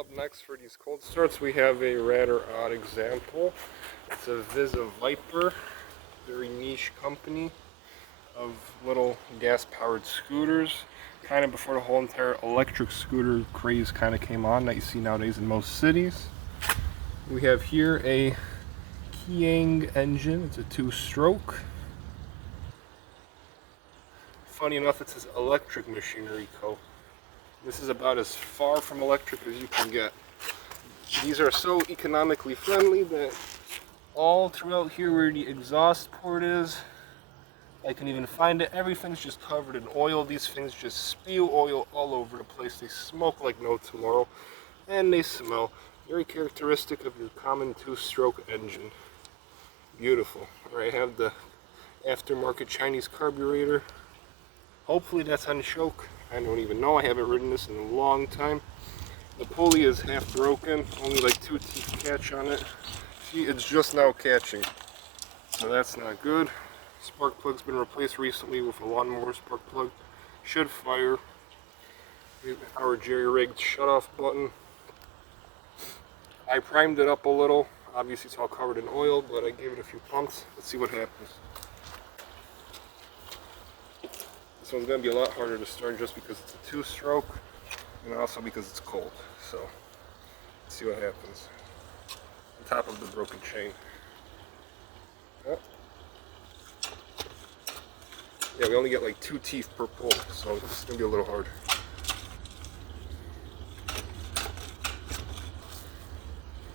Up next for these cold starts, we have a rather odd example. It's a Visa Viper, very niche company of little gas-powered scooters, kind of before the whole entire electric scooter craze kind of came on that you see nowadays in most cities. We have here a Kiang engine. It's a 2-stroke. Funny enough, it says electric machinery co. This is about as far from electric as you can get. These are so economically friendly that all throughout here where the exhaust port is, I can even find it, everything's just covered in oil. These things just spew oil all over the place. They smoke like no tomorrow, and they smell. Very characteristic of your common 2-stroke engine. Beautiful. Alright, I have the aftermarket Chinese carburetor. Hopefully that's on choke. I don't even know. I haven't ridden this in a long time. The pulley is half broken. Only like 2 teeth catch on it. See, it's just now catching. So that's not good. Spark plug's been replaced recently with a lawnmower spark plug. Should fire. Our jerry-rigged shut-off button. I primed it up a little. Obviously it's all covered in oil, but I gave it a few pumps. Let's see what happens. This one's going to be a lot harder to start just because it's a 2-stroke and also because it's cold. So, let's see what happens. On top of the broken chain. Oh. Yeah, we only get like 2 teeth per pull, so it's going to be a little hard.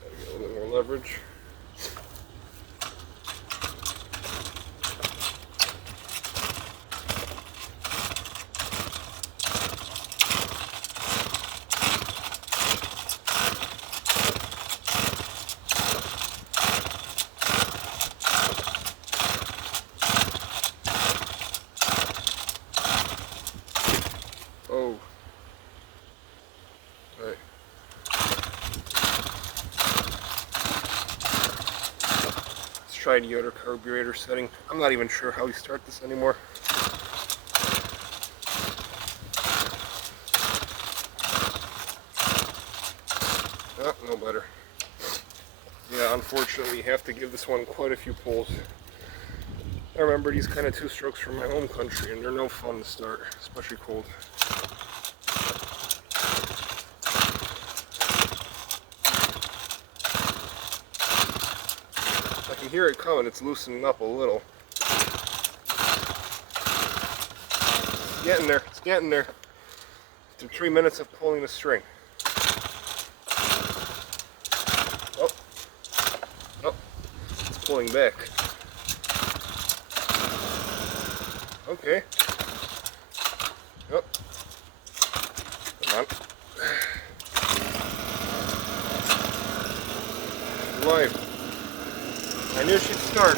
Gotta get a little bit more leverage. Oh. Right. Let's try the other carburetor setting. I'm not even sure how we start this anymore. Oh, no better. Yeah, unfortunately, you have to give this one quite a few pulls. I remember these kind of 2-strokes from my home country, and they're no fun to start, especially cold. I can hear it coming, it's loosening up a little. It's getting there, it's getting there. After 3 minutes of pulling the string. Oh, oh, it's pulling back. Okay. Oh. Come on. Live. I knew she'd start.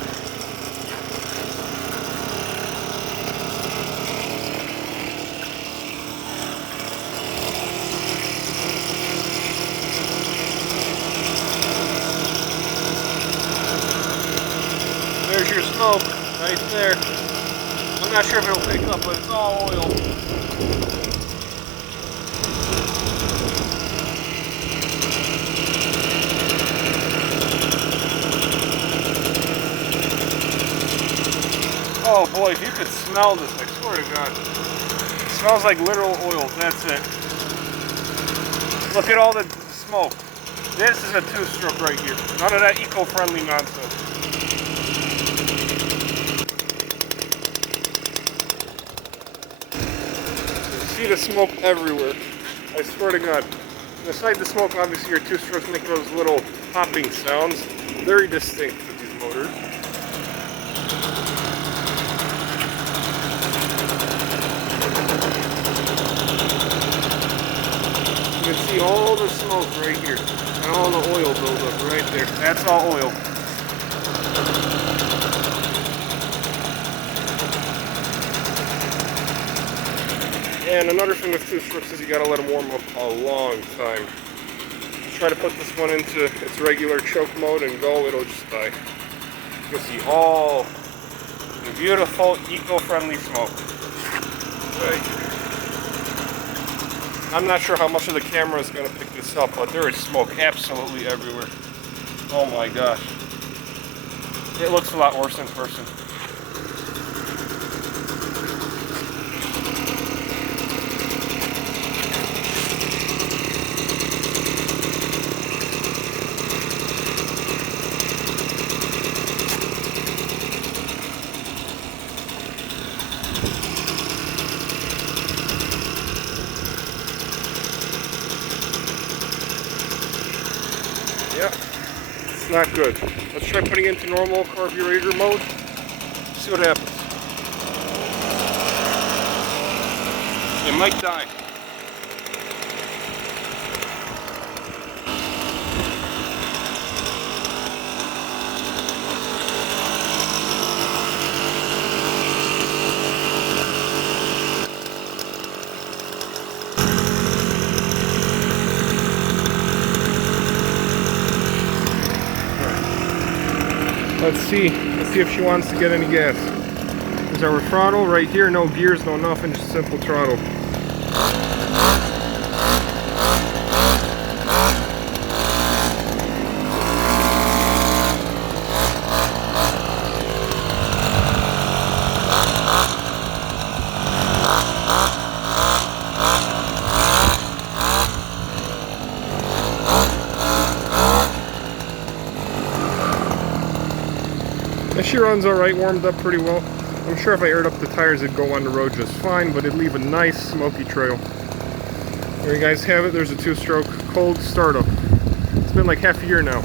There's your smoke, right there. I'm not sure if it'll pick up, but it's all oil. Oh boy, if you could smell this, I swear to God. It smells like literal oil, that's it. Look at all the smoke. This is a 2-stroke right here. None of that eco-friendly nonsense. See the smoke everywhere. I swear to God. Aside the smoke, obviously your 2-strokes make those little popping sounds. Very distinct with these motors. You can see all the smoke right here. And all the oil buildup right there. That's all oil. And another thing with 2-strokes is you gotta let them warm up a long time. Try to put this one into its regular choke mode and go, it'll just die. You can see all the beautiful eco-friendly smoke. Right. I'm not sure how much of the camera is going to pick this up, but there is smoke absolutely everywhere. Oh my gosh. It looks a lot worse in person. Yep, it's not good. Let's try putting it into normal carburetor mode. See what happens. It might die. Let's see if she wants to get any gas. There's our throttle right here, no gears, no nothing, just simple throttle. And she runs alright, warmed up pretty well. I'm sure if I aired up the tires it'd go on the road just fine, but it'd leave a nice smoky trail. There you guys have it, there's a 2-stroke cold startup. It's been like half a year now.